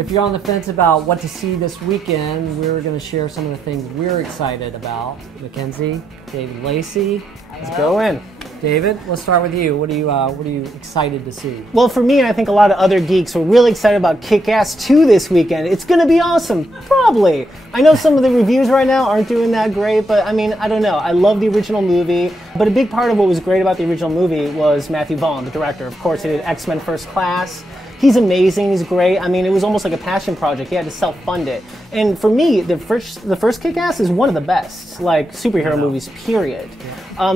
If you're on the fence about what to see this weekend, we're going to share some of the things we're excited about. Mackenzie, David Lacey. Let's go in. David, let's start with you. What are you excited to see? Well, for me, and I think a lot of other geeks, we're really excited about Kick-Ass 2 this weekend. It's going to be awesome, probably. I know some of the reviews right now aren't doing that great, but I mean, I don't know. I love the original movie, but a big part of what was great about the original movie was Matthew Vaughn, the director. Of course, he did X-Men First Class. He's amazing, he's great. I mean, it was almost like a passion project. He had to self-fund it. And for me, the first Kick-Ass is one of the best, like, superhero movies, period.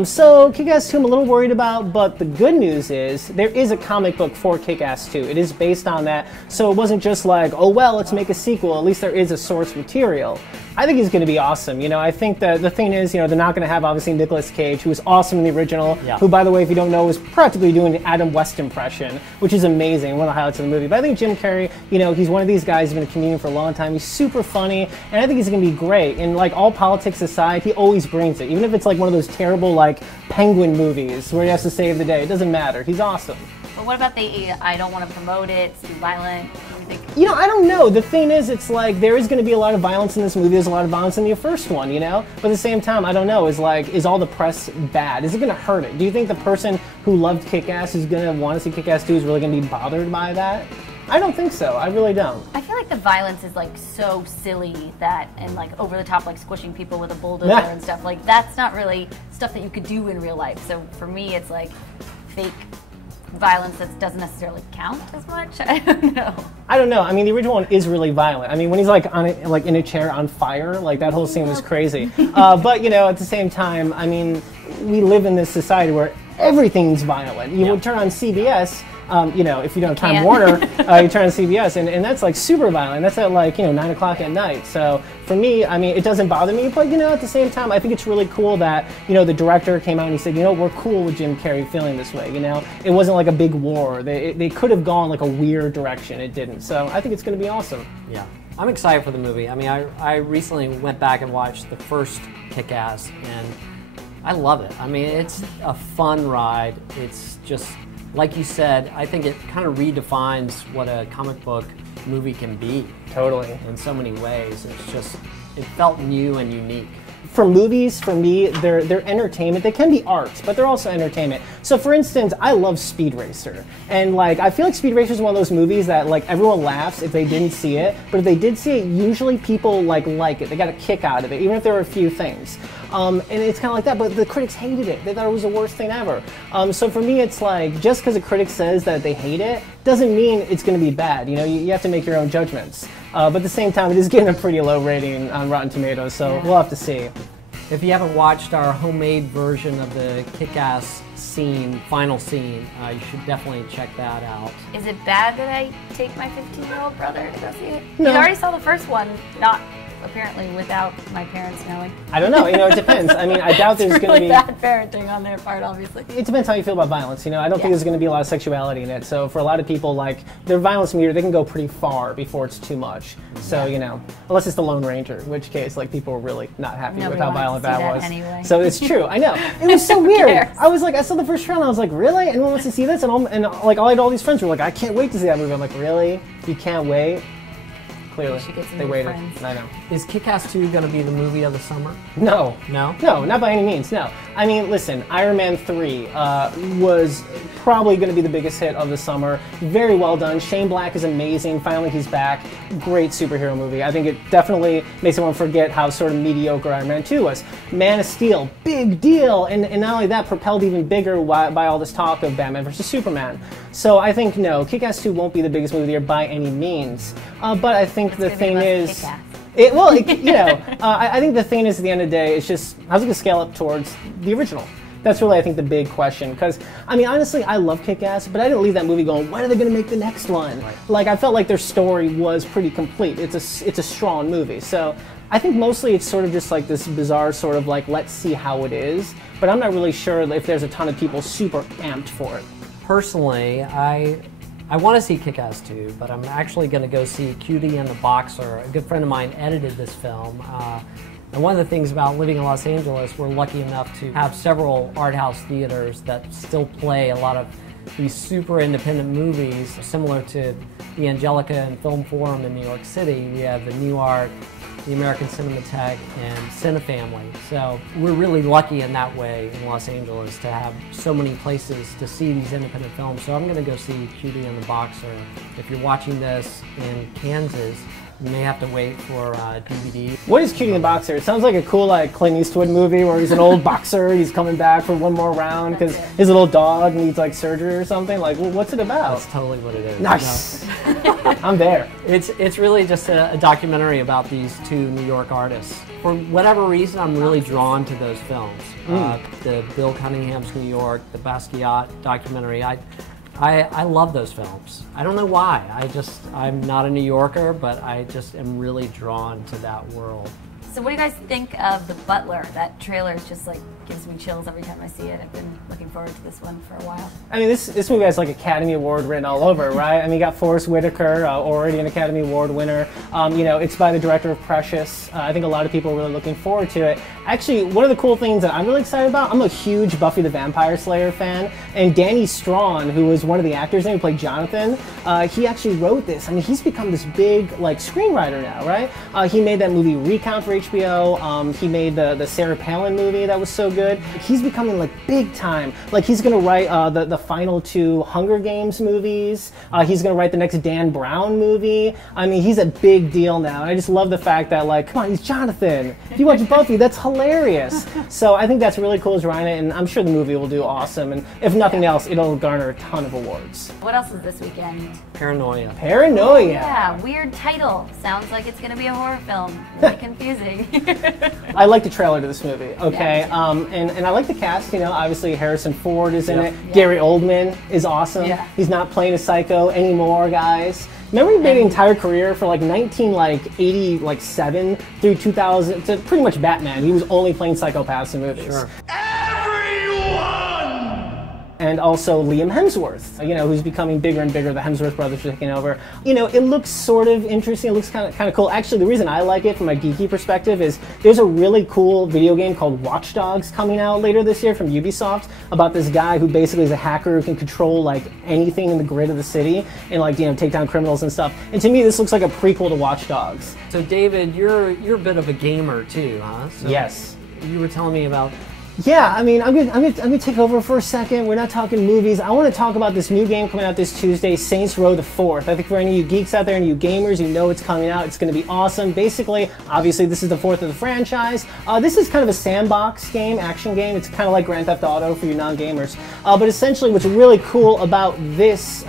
So Kick-Ass 2 I'm a little worried about, but the good news is there is a comic book for Kick-Ass 2. It is based on that, so it wasn't just like, oh well, let's make a sequel. At least there is a source material. I think he's going to be awesome. You know, I think that the thing is, you know, they're not going to have, obviously, Nicolas Cage, who was awesome in the original, who, by the way, if you don't know, was practically doing an Adam West impression, which is amazing, one of the highlights of the movie. But I think Jim Carrey, you know, he's one of these guys who's been a comedian for a long time. He's super funny, and I think he's going to be great. And, like, all politics aside, he always brings it. Even if it's, like, one of those terrible, like, Penguin movies where he has to save the day. It doesn't matter. He's awesome. But what about I don't want to promote it, it's too violent? What do you think? You know, I don't know. The thing is, it's like, there is going to be a lot of violence in this movie. There's a lot of violence in the first one, you know? But at the same time, I don't know. Is all the press bad? Is it going to hurt it? Do you think the person who loved Kick-Ass who's going to want to see Kick-Ass 2 is really going to be bothered by that? I don't think so. I really don't. I feel like the violence is like so silly that, and like over the top, like squishing people with a bulldozer and stuff. Like that's not really stuff that you could do in real life. So for me, it's like fake violence that doesn't necessarily count as much. I don't know. I don't know. I mean, the original one is really violent. I mean, when he's like in a chair on fire, like that whole scene was crazy. But you know, at the same time, I mean, we live in this society where everything's violent. You would turn on CBS. You know, if you don't have Time Warner, you turn on CBS, and that's like super violent. That's at like, you know, 9 o'clock at night. So for me, I mean, it doesn't bother me, but you know, at the same time, I think it's really cool that, you know, the director came out and he said, you know, we're cool with Jim Carrey feeling this way. You know, it wasn't like a big war. They could have gone like a weird direction. It didn't. So I think it's going to be awesome. Yeah, I'm excited for the movie. I mean, I recently went back and watched the first Kick-Ass, and I love it. I mean, it's a fun ride. It's just, like you said, I think it kind of redefines what a comic book movie can be. Totally. In so many ways. It's just, it felt new and unique. For movies, for me, they're entertainment. They can be art, but they're also entertainment. So for instance, I love Speed Racer. And like, I feel like Speed Racer is one of those movies that like everyone laughs if they didn't see it, but if they did see it, usually people like it. They got a kick out of it, even if there were a few things. And it's kind of like that, but the critics hated it. They thought it was the worst thing ever. So for me, it's like, just because a critic says that they hate it, doesn't mean it's going to be bad. You know, you have to make your own judgments. But at the same time, it is getting a pretty low rating on Rotten Tomatoes, so we'll have to see. If you haven't watched our homemade version of the Kick-Ass scene, final scene, you should definitely check that out. Is it bad that I take my 15-year-old brother to go see it? No. He already saw the first one, not apparently without my parents knowing. I don't know. You know, it depends. I mean, I doubt there's going to be bad parenting on their part, obviously. It depends how you feel about violence. You know, I don't think there's going to be a lot of sexuality in it. So for a lot of people, like their violence meter, they can go pretty far before it's too much. So you know, unless it's the Lone Ranger, in which case, like people were really not happy with how violent that was. Anyway. So it's true. I know. It was so weird. I was like, I saw the first trailer, and I was like, really? Anyone wants to see this? And like, I had all these friends who were like, I can't wait to see that movie. I'm like, really? You can't wait? Clearly, they waited. I know. Is Kick-Ass 2 going to be the movie of the summer? No. No? No, not by any means, no. I mean, listen, Iron Man 3 was probably going to be the biggest hit of the summer. Very well done. Shane Black is amazing. Finally, he's back. Great superhero movie. I think it definitely makes everyone forget how sort of mediocre Iron Man 2 was. Man of Steel, big deal. And not only that, propelled even bigger by all this talk of Batman versus Superman. So I think, no, Kick-Ass 2 won't be the biggest movie of the year by any means. But I think the thing is, you know, I think the thing is, at the end of the day, it's just, how's it going to scale up towards the original? That's really, I think, the big question. Because, I mean, honestly, I love Kick-Ass, but I didn't leave that movie going, when are they going to make the next one? Right. Like, I felt like their story was pretty complete. It's a strong movie. So I think mostly it's sort of just like this bizarre sort of like, let's see how it is. But I'm not really sure if there's a ton of people super amped for it. Personally, I want to see Kick-Ass 2, but I'm actually going to go see Cutie and the Boxer. A good friend of mine edited this film. And one of the things about living in Los Angeles, we're lucky enough to have several art house theaters that still play a lot of these super independent movies, similar to the Angelica and Film Forum in New York City. We have the New Art, the American Cinematheque, and Cinefamily. So we're really lucky in that way in Los Angeles to have so many places to see these independent films. So I'm going to go see Cutie and the Boxer. If you're watching this in Kansas, you may have to wait for DVD. What is Cutie and the Boxer? It sounds like a cool Clint Eastwood movie where he's an old boxer and he's coming back for one more round because his little dog needs surgery or something. What's it about? That's totally what it is. Nice. No. I'm there. It's really just a documentary about these two New York artists. For whatever reason, I'm really drawn to those films. The Bill Cunningham's New York, the Basquiat documentary. I love those films. I don't know why. I'm not a New Yorker, but I just am really drawn to that world. So what do you guys think of The Butler? That trailer is just gives me chills every time I see it. I've been looking forward to this one for a while. I mean, this movie has Academy Award written all over, right? I mean, you got Forrest Whitaker, already an Academy Award winner. It's by the director of Precious. I think a lot of people are really looking forward to it. Actually, one of the cool things that I'm really excited about, I'm a huge Buffy the Vampire Slayer fan, and Danny Strawn, who was one of the actors who played Jonathan, he actually wrote this. I mean, he's become this big screenwriter now, right? He made that movie Recount for HBO. He made the Sarah Palin movie that was so good. He's becoming big time. He's gonna write the final 2 Hunger Games movies. He's gonna write the next Dan Brown movie. I mean, he's a big deal now. And I just love the fact that come on, he's Jonathan. If you watch Buffy, that's hilarious. So I think that's really cool as Ryan, and I'm sure the movie will do awesome. And if nothing else, it'll garner a ton of awards. What else is this weekend? Paranoia. Paranoia. Yeah, weird title. Sounds like it's gonna be a horror film. Really confusing. I like the trailer to this movie. Okay, Yeah, and I like the cast. Obviously Harrison Ford is in Yep. it. Gary Oldman is awesome. Yeah. He's not playing a psycho anymore, guys. Remember, he made an entire career for 1987 through 2000 to pretty much Batman. He was only playing psychopaths in movies. Sure. And also Liam Hemsworth, who's becoming bigger and bigger. The Hemsworth brothers are taking over. It looks sort of interesting. It looks kind of cool. Actually, the reason I like it from a geeky perspective is there's a really cool video game called Watch Dogs coming out later this year from Ubisoft about this guy who basically is a hacker who can control anything in the grid of the city and take down criminals and stuff. And to me, this looks like a prequel to Watch Dogs. So David, you're a bit of a gamer too, huh? So Yes. You were telling me about. Yeah, I mean, I'm gonna take over for a second. We're not talking movies. I want to talk about this new game coming out this Tuesday, Saints Row the 4th. I think for any of you geeks out there and you gamers, it's coming out. It's going to be awesome. Basically, obviously, this is the 4th of the franchise. This is kind of a sandbox game, action game. It's kind of like Grand Theft Auto for you non-gamers. But essentially, what's really cool about this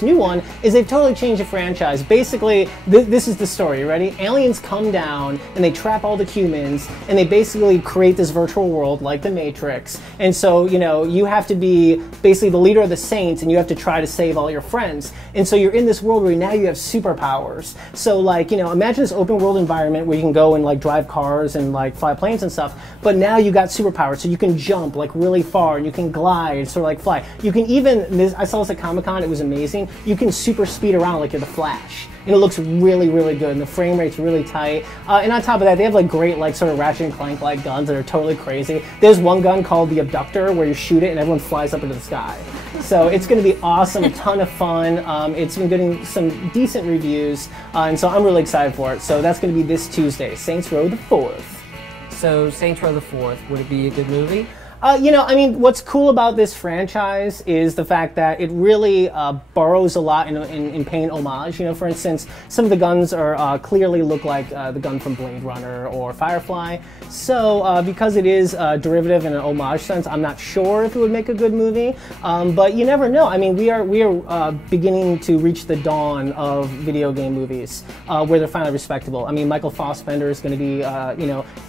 new one is they've totally changed the franchise. Basically, this is the story. You ready? Aliens come down and they trap all the humans, and they basically create this virtual world like the Matrix. And so, you have to be basically the leader of the Saints, and you have to try to save all your friends. And so you're in this world where now you have superpowers. So imagine this open world environment where you can go and drive cars and fly planes and stuff, but now you got superpowers. So you can jump really far, and you can glide, sort of fly. You can even, I saw this at Comic-Con, it was amazing, you can super speed around like you're the Flash. And it looks really, really good, and the frame rate's really tight. And on top of that, they have great sort of Ratchet and Clank guns that are totally crazy. There's one gun called the Abductor where you shoot it and everyone flies up into the sky. So it's going to be awesome, a ton of fun. It's been getting some decent reviews, and so I'm really excited for it. So that's going to be this Tuesday, Saints Row the 4th. So Saints Row the 4th, would it be a good movie? What's cool about this franchise is the fact that it really borrows a lot in paying homage. For instance, some of the guns are clearly look like the gun from Blade Runner or Firefly. So because it is derivative in an homage sense, I'm not sure if it would make a good movie. But you never know. I mean, we are beginning to reach the dawn of video game movies where they're finally respectable. I mean, Michael Fassbender is going to be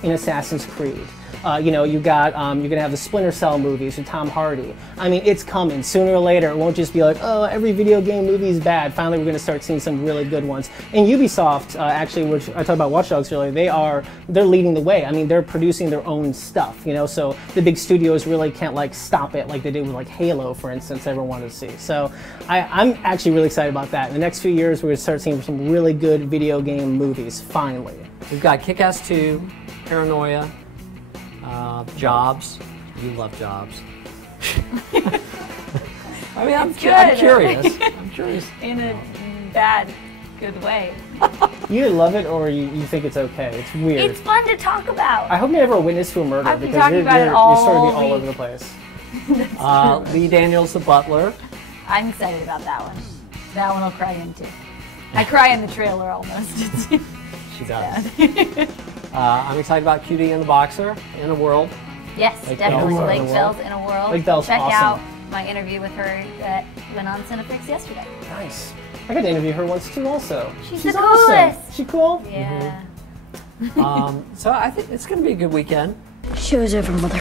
in Assassin's Creed. You're gonna have the Splinter Cell movies with Tom Hardy. I mean, it's coming sooner or later. It won't just be oh, every video game movie is bad. Finally, we're gonna start seeing some really good ones. And Ubisoft, actually, which I talked about Watch Dogs earlier, they're leading the way. I mean, they're producing their own stuff. So the big studios really can't stop it like they did with Halo, for instance. Everyone wanted to see. So I'm actually really excited about that. In the next few years, we're gonna start seeing some really good video game movies. Finally, we've got Kick-Ass 2, Paranoia. Jobs. You love Jobs. I mean, I'm It's curious. good. I'm curious. In a bad, good way. You either love it or you think it's okay. It's weird. It's fun to talk about. I hope you're never a witness to a murder I've been because talking you're, about it you're, all you're sort of all week. over the place. Lee Daniels, the butler. I'm excited about that one. That one I'll cry into. I cry in the trailer almost. She does. I'm excited about Cutie and the Boxer, In a World. Yes, Lake definitely. Bell's Lake in a Bell's World. in a World. Lake Bell's Check awesome. out my interview with her that went on Cinefix yesterday. Nice. I got to interview her once too also. She's the awesome. coolest. She cool? Yeah. So I think it's going to be a good weekend. Show's over, Mother.